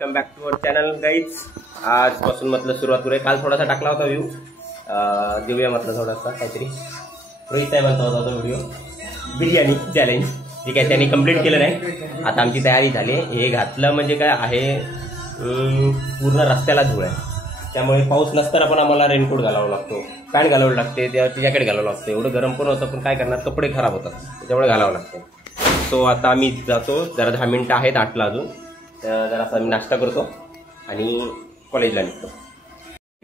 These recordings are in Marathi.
Welcome back to our channel guys. आजपासून म्हटलं सुरुवात करूया. काल थोडासा टाकला होता व्ह्यू, देऊया म्हटलं थोडासा काहीतरी. रोहित साहेबांचा होता तो व्हिडिओ, बिर्याणी चॅलेंज. ठीक आहे, त्यांनी कंप्लीट केलं नाही. आता आमची तयारी झाली. हे घातलं म्हणजे काय आहे, पूर्ण रस्त्याला धूळ आहे. त्यामुळे पाऊस नसताना पण आम्हाला रेनकोट घालावा लागतो, पॅन्ट घालावं लागते, त्यावरती जॅकेट घालावं लागतं. एवढं गरम पण होतं, पण काय करणार, कपडे खराब होतात, त्याच्यामुळे घालावं लागते. सो आता आम्ही जातो. जरा 10 मिनिटं आहेत 8ला अजून. जरा असा मी नाश्ता करतो आणि कॉलेजला निघतो.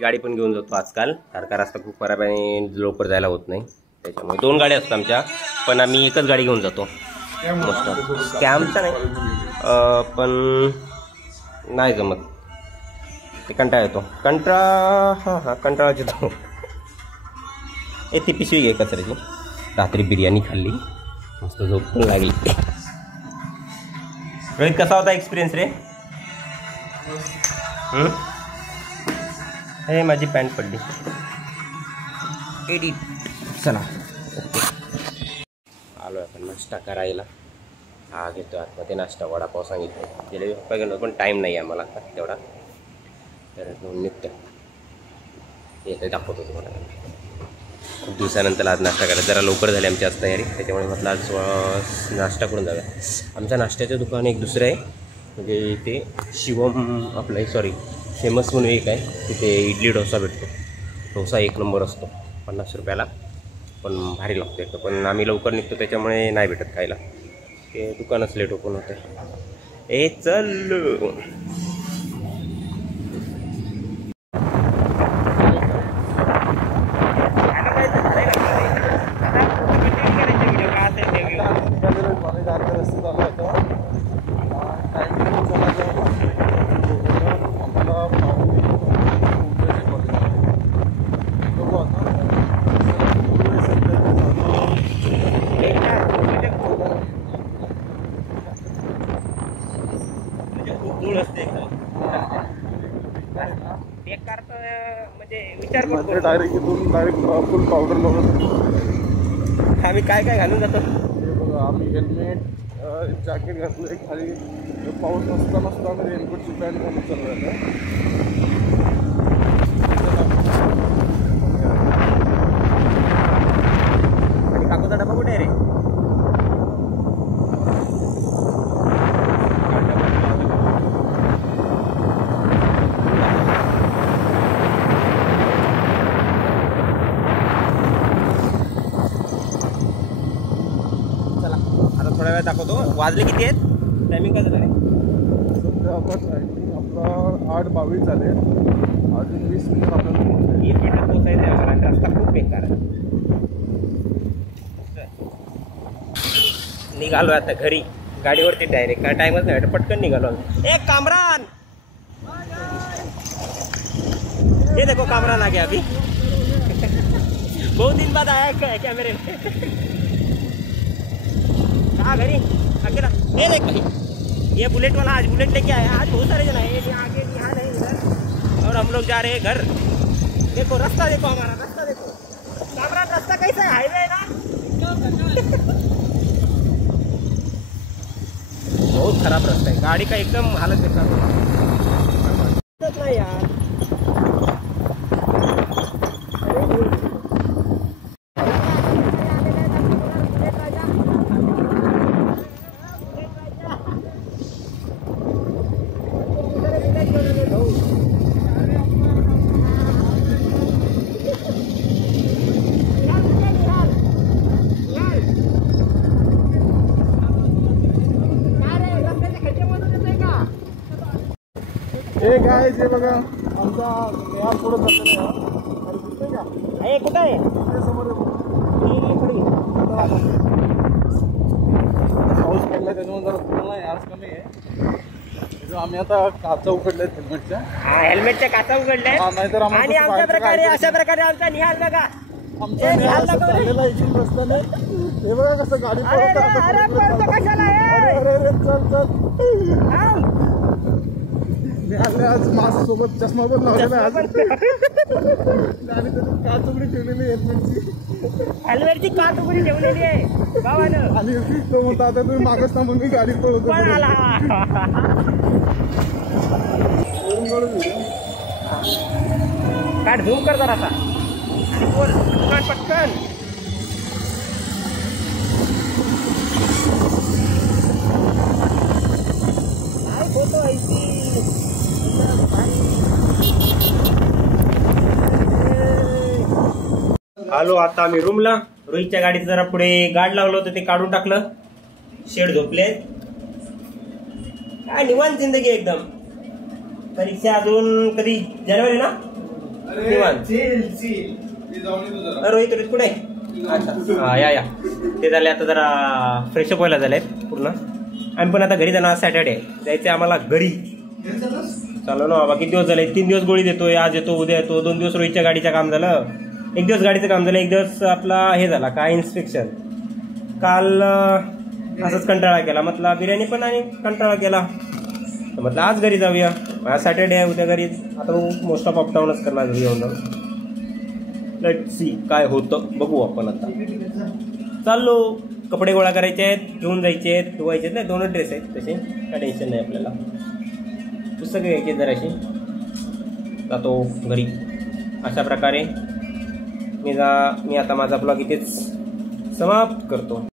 गाडी पण घेऊन जातो आजकाल. सारखा रस्ता खूप खराब आहे, लवकर जायला होत नाही. त्याच्यामुळे 2 गाड्या असतात आमच्या, पण आम्ही एकच गाडी घेऊन जातो. मस्त स्कॅमचा नाही, पण नाही जमत ते. कंटाळा येतो, कंटाळाच येतो. ती पिशवी घे कचऱ्याची. रात्री बिर्याणी खाल्ली, मस्त झोप पण लागली. रोहित, कसा होता एक्सपिरियन्स रे? हे माझी पॅन्ट पडली. चला आलो आपण नाश्ता करायला. हा घेतो आतमध्ये नाश्ता, वडापाव सांगितलं. जिलेबी पप्पा घेऊन, पण टाईम नाही आहे मला तेवढा. तर निघतं येतं, दाखवतो तुम्हाला. खूप दिवसानंतर आज नाश्ता करायला. जरा लवकर झाली आमची आज तयारी, त्याच्यामुळे म्हटलं आज नाश्ता करून जाऊया. आमच्या नाश्त्याचं दुकान एक दुसरं आहे, म्हणजे इथे शिवम आपलं फेमस म्हणून एक आहे. तिथे इडली डोसा भेटतो. डोसा 1 नंबर असतो, 50 रुपयाला, पण भारी लागतो एकदम. पण आम्ही लवकर निघतो, त्याच्यामुळे नाही भेटत खायला. ते दुकानच लेट ओपन होते. चल डायरेक्ट फुल पावडर लावून आम्ही काय काय घालून जातो. आम्ही हेल्मेट, जॅकेट घातलं खाली. पाऊस नसताना सुद्धा आम्ही रेनकोटची पॅन्ट घालून चालू आणि काकूचा डबा कुठे आहे रे? थोड्या वेळ दाखवतो. वाजले किती आहेत? टायमिंग काय झालं? सध्या आता टायमिंग आपला 8:22 झाले. अजून 20 मिनिट आपल्याला 20 मिनिटात पोहोचायचं आहे आम्हाला. रस्ता खूप बेकार आहे. निघालो आता घरी गाडीवरती डायरेक्ट. काय टाइमच नाही, पटकन निघालो. एक कामरान, ये देखो कामरान आ गया अभी. बहुत दिन बाद आया कैमरे में. हाँ घरी अकेला. ये देख भाई, ये बुलेट वाला आज बुलेट लेके आया. आज बहुत सारे जन आए, ये आगे यहाँ नहीं इधर, और हम लोग जा रहे हैं घर. देखो रास्ता, देखो हमारा रास्ता, देखो कामरान रास्ता कैसा है? हाईवे है ना. बहुत खराब रास्ता है, गाड़ी का एकदम हालत बेकार नहीं यार. हे काय जे बघा आमचा या पुढं चाललेला आहे. कुठं आहे? समोर पाऊस पडला, त्याच्यामुळे जरा तुम्हाला आज कमी आहे. आम्ही आता काचा उघडल्या हेल्मेटच्या. हेल्मेटच्या काचा उघडल्या. नाहीतर आणि आमच्या प्रकारे अशा प्रकारे आमचा निहाल बघा. आमचा निहाल चाललेला इथून रस्त्याने. हे बघा कसं गाडी कशाला. आज मास्क सोबत चष्मा पण लावलेला आहे. आणि त्याच्यात काच उघडी ठेवलेली हेल्मेटची. हेल्मेटची काच उघडी ठेवलेली आहे भावानं. आणि तो म्हणतो आता तुम्ही मागच थांबून मी गाडी पळवतो. काढ झूम कर जरा आता बोल पटकन पटकन. आलो आता आम्ही रूमला. रोहितच्या गाडीत जरा पुढे गाड लावलं होतं ते काढून टाकलं. शेड झोपले. काय निवांत जिंदगी एकदम. परीक्षा अजून कधी जानेवारी ना. निवांत. रोहित रोहित कुठे अच्छा हा या ते झाले. आता जरा फ्रेशअप व्हायला झाले पूर्ण. आम्ही पण आता घरी जाणार. सॅटर्डे जायचं आम्हाला घरी. चालू ना बाबा किती दिवस झाले. 3 दिवस गोळी देतोय. आज येतो उद्या येतो. 2 दिवस रोहितच्या गाडीचं काम झालं. 1 दिवस गाडीचं काम झालं. 1 दिवस आपला हे झाला काय इन्स्पेक्शन. काल असंच कंटाळा केला. म्हटलं बिर्याणी पण आणि कंटाळा केला. तर म्हटलं आज घरी जाऊया. आज सॅटर्डे आहे उद्या घरी. आता मोस्ट ऑफ अपडाऊनच करणार घरी येऊन. लेट सी काय होतं बघू आपण. आता चाललो. कपडे गोळा करायचे आहेत. घेऊन जायचे आहेत. धुवायचे आहेत. नाही 2 ड्रेस आहेत तसे. काय टेन्शन नाही आपल्याला. पुस्तकं घ्यायची जराशी. जातो घरी. अशा प्रकारे मी आता माझा ब्लॉग इथेच समाप्त करतो.